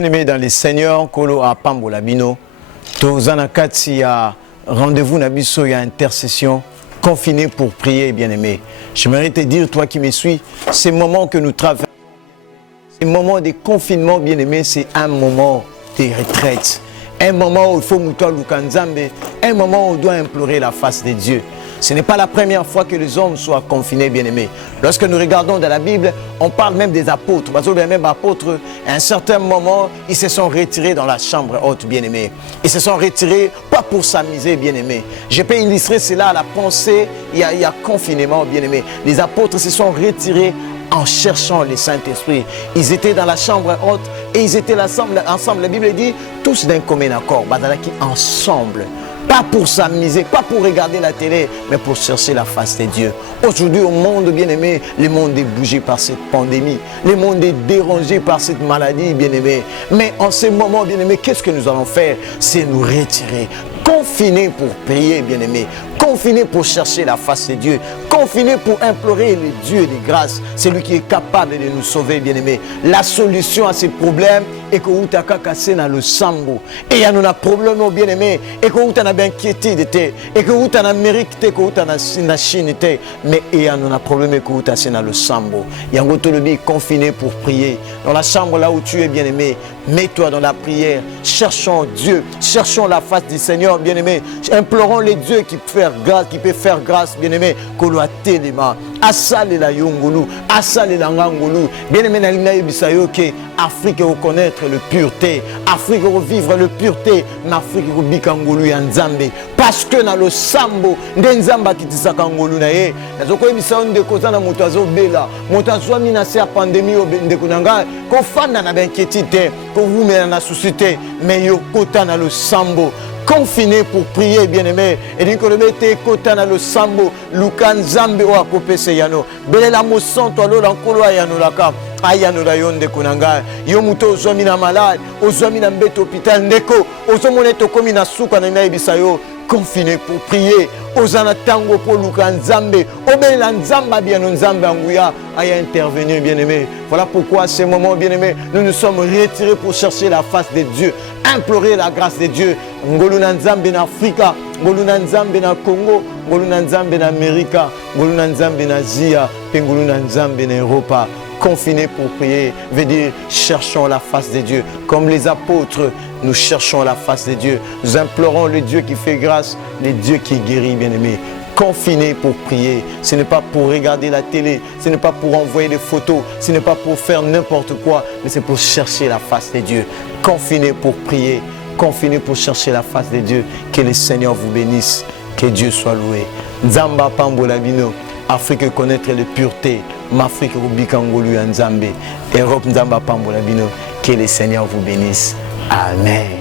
Bien-aimés dans les Seigneurs, Kolo a Pambola Bino, Tozanakati ya rendez-vous Nabiso ya intercession, confiné pour prier, bien-aimé. J'aimerais te dire, toi qui me suis, ces moments que nous traversons, ces moments de confinement, bien-aimé, c'est un moment de retraite. Un moment où il faut mouton Lukanzambe, un moment où on doit implorer la face de Dieu. Ce n'est pas la première fois que les hommes soient confinés, bien-aimés. Lorsque nous regardons dans la Bible, on parle même des apôtres. Parce que les mêmes apôtres, à un certain moment, ils se sont retirés dans la chambre haute, bien-aimés. Ils se sont retirés, pas pour s'amuser, bien-aimés. Je peux illustrer cela à la pensée, il y a confinement, bien-aimés. Les apôtres se sont retirés en cherchant le Saint-Esprit. Ils étaient dans la chambre haute et ils étaient ensemble. La Bible dit, tous d'un commun accord, ensemble. Pas pour s'amuser, pas pour regarder la télé, mais pour chercher la face de Dieu. Aujourd'hui, au monde bien-aimé, le monde est bougé par cette pandémie. Le monde est dérangé par cette maladie, bien-aimé. Mais en ce moment, bien-aimé, qu'est-ce que nous allons faire? C'est nous retirer. Confinés pour prier, bien-aimés. Confinés pour chercher la face de Dieu. Confinés pour implorer le Dieu de grâce. C'est lui qui est capable de nous sauver, bien-aimés. La solution à ces problèmes est que vous avez cassé dans le sambo. Et il y a un problème, bien-aimés. Et que vous avez inquiété, et que vous avez en Amérique, que vous avez en Chine. Mais il y a un problème que vous avez dans le sambo. Il y a un autonomie confiné pour prier. Dans la chambre là où tu es, bien-aimé, mets-toi dans la prière. Cherchons Dieu. Cherchons la face du Seigneur, bien-aimé. Implorons les dieux qui peut faire grâce, bien-aimé. Kolo atelema. Asale la yongulu. Asale la ngangulu. Bien-aimé, na bisayo ke Afrique reconnaître le pureté. Afrique revivre le pureté. Mais Afrique bikangulu ya Nzambe. Parce que dans le sambo, Nzamba qui tisaka ngulu na ye. Nazoko bisayo ndeko za na moto azobela. Moto azwami na se pandémie ndeko nanga. Ko fanda na inquiétude, ko vous met na souci, mais yo kota na le sambo. Confiné pour prier, bien-aimé. Et dit que le mété kota na le sambo. Lukan Zambe o akopese yano. Bele la moson to alo lankolo ayano laka. Ayano la yonde kunanga. Yo muto ozomi na malade. Ozomi na mbete hôpital ndeko. Ozomone to komi na suka na naibisa yo. Confiné pour prier. Ozana tango pour Lukan Zambe. Obela Nzamba bien Nzambe anguya. Aya intervenir, bien-aimé. Voilà pourquoi à ce moment, bien-aimé, nous nous sommes retirés pour chercher la face de Dieu. Implorer la grâce de Dieu. Ngoluna Nzambe na Afrika. Ngoluna Nzambe na Congo. Ngoluna Nzambe na Amerika. Ngoluna Nzambe na Zia. Ngoluna Nzambe na Europa. Confiné pour prier veut dire cherchons la face de Dieu. Comme les apôtres, nous cherchons la face de Dieu. Nous implorons le Dieu qui fait grâce, le Dieu qui guérit, bien-aimé. Confiné pour prier, ce n'est pas pour regarder la télé, ce n'est pas pour envoyer des photos, ce n'est pas pour faire n'importe quoi, mais c'est pour chercher la face de Dieu. Confiné pour prier, confiné pour chercher la face de Dieu. Que le Seigneur vous bénisse, que Dieu soit loué. Nzamba Pambola Bino, Afrique connaître la pureté, m'Afrique Rubikangolu Nzambe, Europe Nzamba Pambola Bino, que le Seigneur vous bénisse. Amen.